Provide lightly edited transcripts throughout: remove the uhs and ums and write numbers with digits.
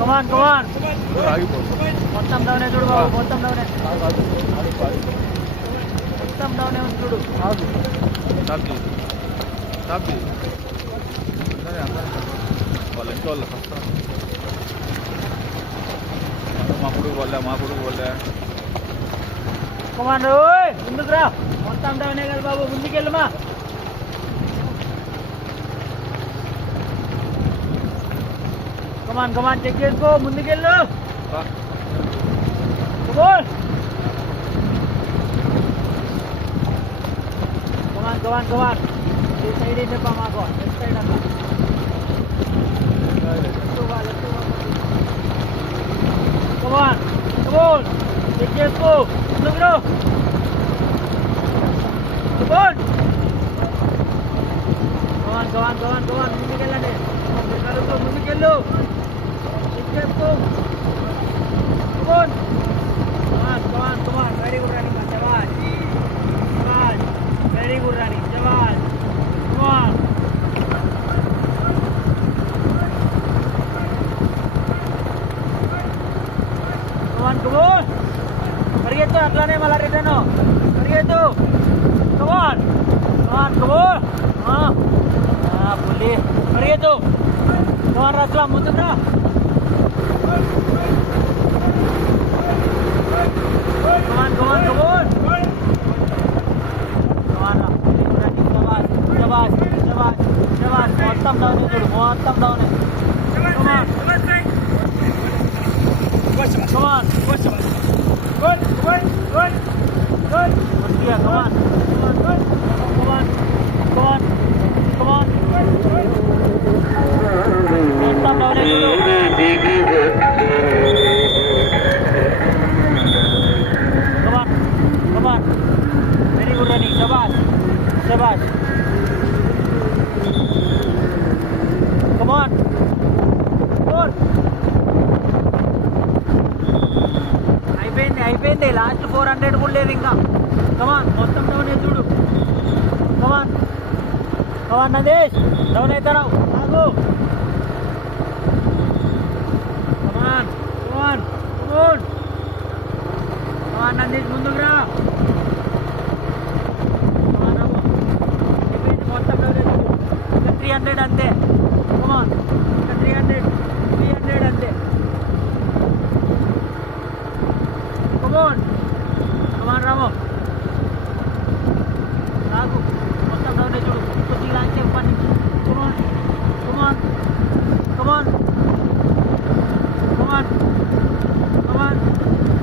కమాన్ come on మొత్తం డౌనే చూడు బాబు మొత్తం డౌనే మొత్తం డౌనే ఉంది చూడు వాళ్ళ ఇంట్లో వాళ్ళ కష్టం మా కొడుకు వాళ్ళే కమాన్ ఓయ్ ముందుకు రా మొత్తం డౌనే కదా బాబు ముందుకెళ్ళమా కమాన్ కమాన్ చెక్ చేసుకో ముందుకెళ్ళు కమాన్ కమాన్ కమాన్ ఈ సైడ్ ఏంటప్పా మాకు లెఫ్ట్ సైడ్ అమ్మా కమాన్ కమాన్ చెక్ చేసుకో ముందుకు రా కమాన్ కమాన్ కమాన్ కమాన్ కమాన్ ముందుకెళ్ళండి ముందుకెళ్ళు చెక్ చేసుకో కమాన్ come on come on come on very good running జవాన్ జవాన్ వెరీ గుడ్ రన్నింగ్ జవాన్ కమాన్ కమాన్ కమాన్ పరిగెత్తు అట్లానే మళ్ళీ రిటర్న్ పరిగెత్తు కమాన్ కమాన్ కమాన్ పుల్లి పరిగెత్తు కమాన్ రాస్లా ముందుకు రా కమాన్ కమాన్ కమాన్ కమాన్ రా శబాష్ శబాష్ శబాష్ శబాష్ మొత్తం డౌన్ చూడు మొత్తం down come on come on good good good good మంచిగా come on come on come on come on come on మొత్తం డౌన్ చూడు come on come on very good running శబాష్ శబాష్ కమాన్ గుడ్ అయిపోయింది లాస్ట్ 400 కూడా లేదు ఇంకా కమాన్ మొత్తం డౌన్ చూడు కమాన్ కమాన్ నందేష్ డౌన్ అవుతున్నావు ఆగు కమాన్ కమాన్ కమాన్ కమాన్ నందేష్ ముందుకు రా కమాన్ రాము అయిపోయింది మొత్తం డౌన్ ఇంకా 300 అంతే కమాన్ ఇంకా 300 అంతే కమాన్ కమాన్ రాము రాగు మొత్తం డౌన్ చూడు కొద్దిగా లాంచే పని కమాన్ come on come on come on come on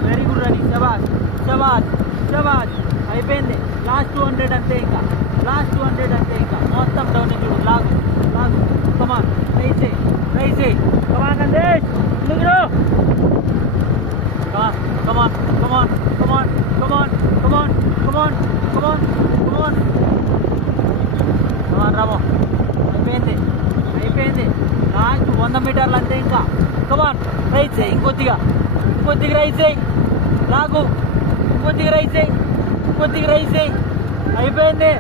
very good running శబాష్ శబాష్ శబాష్ అయిపోయింది లాస్ట్ 200 అంతే ఇంకా లాస్ట్ 200 అంతే ఇంకా మొత్తం డౌన్ చూడు లాగు లాగు కమాన్ రైసే రైసే కమాన్ నందేష్ ముందుకు రా కమాన్ come on come on come on come on come on come on come on కమాన్ రామో అయిపోయింది లాస్ట్ 100 మీటర్లు అంతే ఇంకా కమాన్ రైస్ చేయి ఇంకొద్దిగా రైస్ చేయి లాగు ఇంకొద్దిగా రైస్ చేయి అయిపోయింది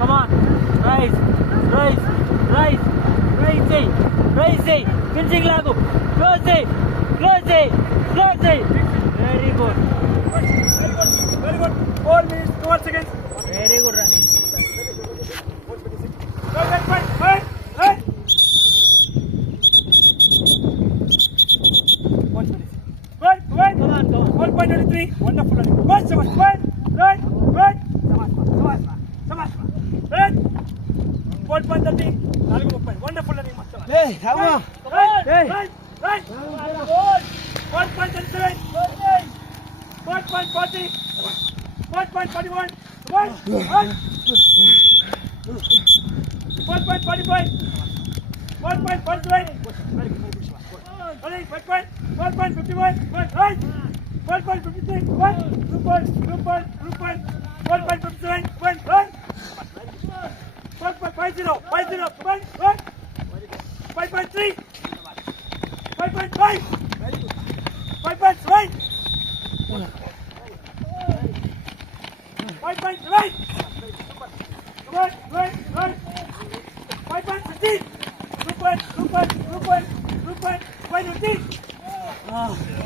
కమాన్ రైస్ రైస్ రైస్ రైస్ చేయి ఫినిషింగ్ లాగు క్లోజ్ చేయి వెరీ గుడ్ 4 minutes 12 seconds very good running wonderful running. Good, Samash. Good. Samash. Good. 4.30. Wonderful running, Master. Hey, how are you? Right. 4.37. 4.40. 4.41. 4.45. 4.49. 4.51. Right. 4.53. 4.57. 4.50. 5.3. 5.5. 5.7. 5.7. Right. 5.15. 2.2. Right.